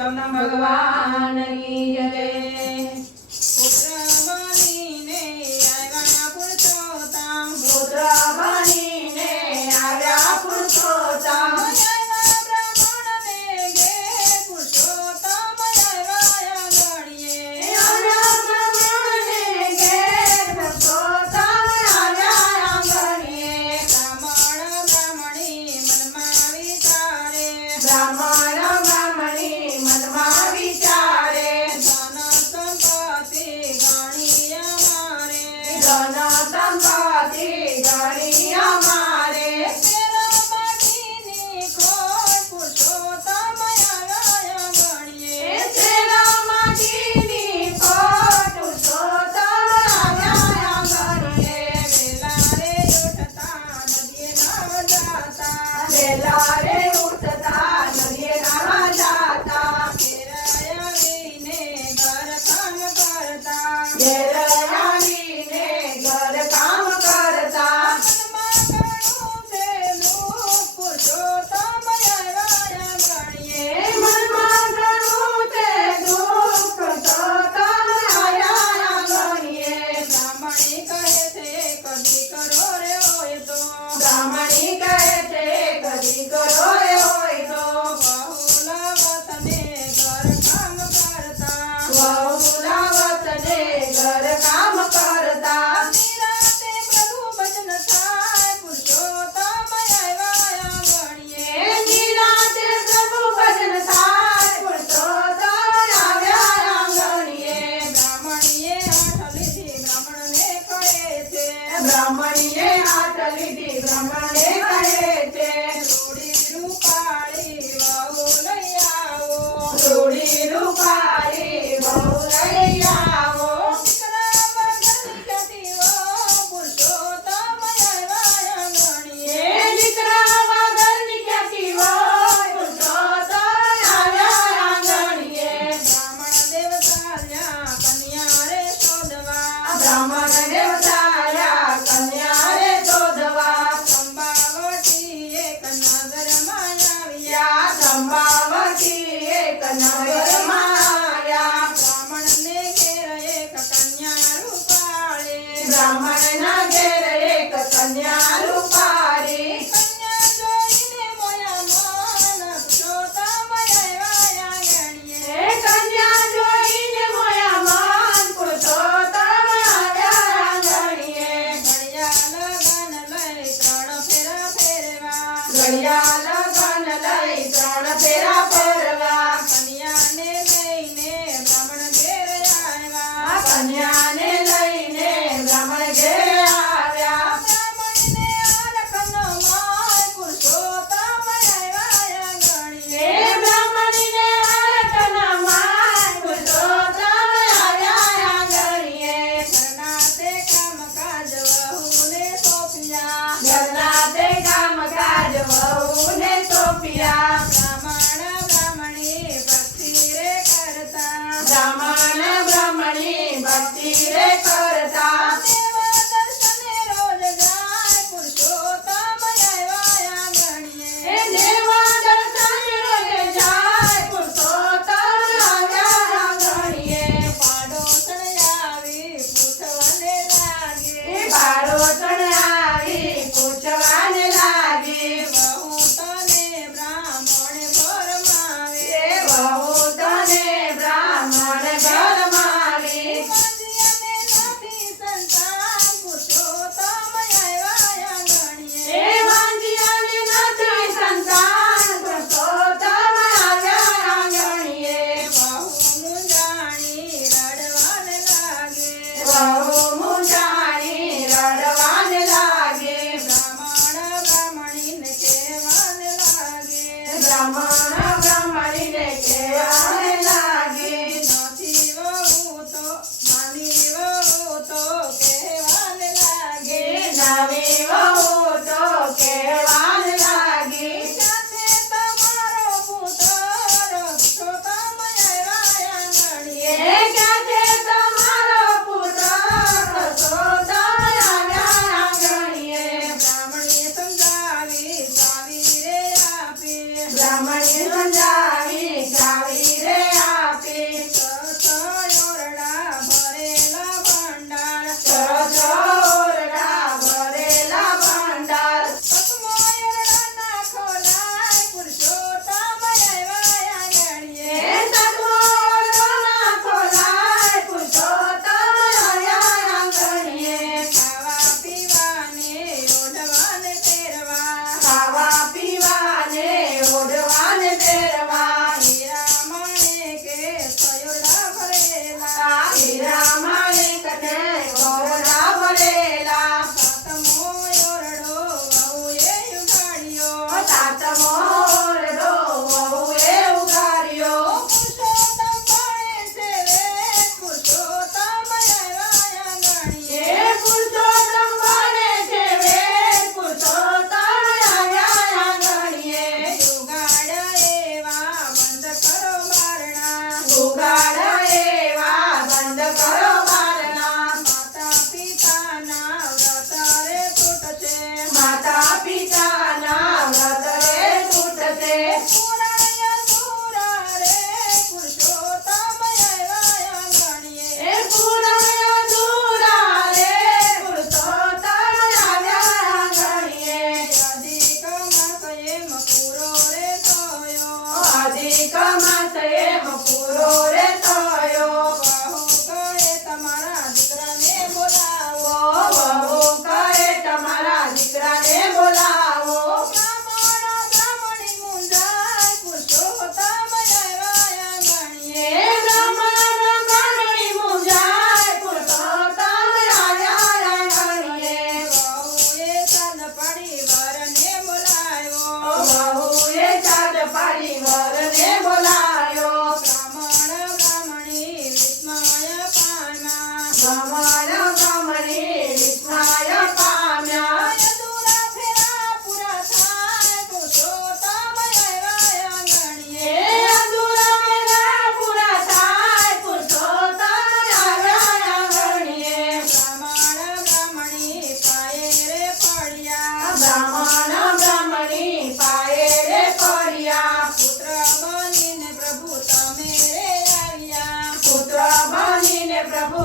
પુરુષોત્તમ ભગવાન કી જય. પુત્ર બનીને આવ્યા પુરુષોત્તમ, પુત્ર બનીને આવ્યા પુરુષોત્તમ, આવ્યા બ્રાહ્મણને ઘેર પુરુષોત્તમ આવ્યા આંગણીએ. બ્રાહ્મણને ઘેર પુરુષોત્તમ આવ્યા આંગણીએ. બ્રાહ્મણ બ્રાહ્મણી મનમાં વિચારે, બ્રાહ્મણ બ્રાહ્મણી મનમાં વિચારે, ધન સંપત્તિ ગણી અમારે. ધન સંપત્તિ ગણી અમારે. તેરા માટીની ખોટ પુરુષોત્તમ આવ્યા આંગણીએ. તેરા માટીની ખોટ પુરુષોત્તમ આવ્યા આંગણીએ. વેલા રે ઉઠતા નદીએ નાવા જાતા, વેલા રે ઉઠતા નદીએ નાવા જાતા, ઘેર આવીને ઘર કામ કરતા. ઘેર આવીને ઘર કામ કરતા. મનમાં ઘણું છે દુઃખ પુરુષોત્તમ આવ્યા આંગણીએ. મનમાં ઘણું છે દુઃખ પુરુષોત્તમ આવ્યા આંગણીએ. બ્રાહ્મણી કહે છે કદી કરો રે હોય તો, બ્રાહ્મણી કહે છે કદી કરો રે હોય તો, બહુલાવતને ઘર કામ કરતા. બહુલાવતને ઘર કામ કરતા. નિરાતે પ્રભુ ભજન થાય પુરુષોત્તમ આવ્યા આંગણીએ. નિરાતે પ્રભુ ભજન થાય પુરુષોત્તમ આવ્યા આંગણીએ. બ્રાહ્મણીએ હાથ લીધી બ્રાહ્મણને કહે છે, બ્રાહ્મણીએ હાથ લીધી બ્રાહ્મણે કહે છે, રૂડી રૂપાળી વહુ લઈ આવો. રૂડી રૂપાળી બહુ લઈ આવો. દીકરા વગરની કટીઓ પુરુષોત્તમ આવ્યા આંગણીએ. એ દીકરા વગરની ખ્યાતિ હોય પુરુષોત્તમ આવ્યા આંગણીએ. બ્રાહ્મણ દેવ ચાલ્યા કન્યા રે શોધવા. બ્રાહ્મણ દેવતાયા કન્યા રે શોધવા. સંભાવતી એક નગરમાં આવ્યા. યા સંભાવતી એક નગરમાં આવ્યા. બ્રાહ્મણને ઘેર એક કન્યા રૂપાળી. બ્રાહ્મણના ઘેર એક કન્યા રૂપાળી. કન્યા જોઈને મોયા મન પુરુષોત્તમ આવ્યા આંગણીએ. એ કન્યા જોઈને મોયા મન પુરુષોત્તમ આવ્યા આંગણીએ. ઘડિયા લગન લઈ ત્રણ ફેરા ફેરવા. ઘડિયા લગન લઈ ત્રણ ફેરા ફરવા. કન્યાને લઈને બ્રાહ્મણ ઘેર આવ્યા. આ કન્યાને લઈને બ્રાહ્મણ ઘેર આવ્યા. બ્રાહ્મણને આરખનો માય પુરુષોત્તમ આવ્યા આંગણીએ. એ બ્રાહ્મણીને આરતના માન પુરુષોત્તમ આવ્યા આંગણીએ. ઘરના તે કામકાજ વહુને સોંપ્યા. ઘરના તે કામકાજ વહુને સોંપ્યા. બ્રાહ્મણ બ્રાહ્મણી ભક્તિ રે કરતા. બ્રાહ્મણ બ્રાહ્મણી ભક્તિ રે કરતા. દેવ દર્શને રોજ જાય પુરુષોત્તમ આવ્યા આંગણીએ. એ દેવ દર્શન રોજે જાય પુરુષોત્તમ આવ્યા આંગણીએ. પાડોશણ આવી પૂછવાને લાગે. એ બાળોતણ આવી પૂછવાને લાગી. વહુ તને બ્રાહ્મણે ભરમાવે. એ બહુ તને બ્રાહ્મણ ઘરમાવી. મંદિરને નથી સંતાન પુરુષોત્તમ આવ્યા આંગણીએ. એ વાંજિયાને નથી સંતાન પુરુષોત્તમ આવ્યા આંગણીએ. બહુ મૂંઝાણી રડવાને લાગે. બહુ મૂંઝાણી રડવાને લાગે. બ્રાહ્મણ બ્રાહ્મણીને કહેવાને લાગે. બ્રાહ્મણ બ્રાહ્મણીને કહેવા જુગાડ એવા બંધ કરો બારણા. માતા પિતાના વ્રત રે તૂટશે માતા પિતાના વ્રત રે તૂટશે. પુરાણ્ય સુરા રે પુરુષોત્તમ આવ્યા ગણીએ એ પુરાણ અધૂરા રે પુરુષોત્તમ આવ્યા ગણીએ. અધિક માસ એમ પૂરો રે થયો અધિક માસ એમ પૂરો રે થયો. બહુ કહે તમારા દીકરાને બોલાવો વહુ કહે તમારા દીકરાને બોલાવો. બ્રાહ્મણ બ્રાહ્મણી મુંજાય પુરુષોત્તમ આવ્યા ગણીએ એ બ્રાહ્મણ બ્રાહ્મણી મૂંઝાય પુરુષોત્તમ આવ્યા ગણીએ. વહુએ ચાંદ પાડી વરને બોલાવ્યો વહુએ ચાંદ પાડી વરને બોલાયો. બ્રાહ્મણ બ્રાહ્મણી વિસ્મય પામ્યા બ્રાહ્મણ બ્રાહ્મણી વિસ્મય પામ્યા. અધૂરા ફેરા પૂરા થાય પુરુષોત્તમ આવ્યા ગણીએ એ અધૂરા ફેરા પૂરા થાય પુરુષોત્તમ આવ્યા ગણીએ. બ્રાહ્મણ બ્રાહ્મણી પાયે રે પડ્યા બ્રાહ્મણ બ્રાહ્મણી પાયે રે પડ્યા. પુત્ર બનીને પ્રભુ તમે રે આવ્યા પુત્ર બનીને પ્રભુ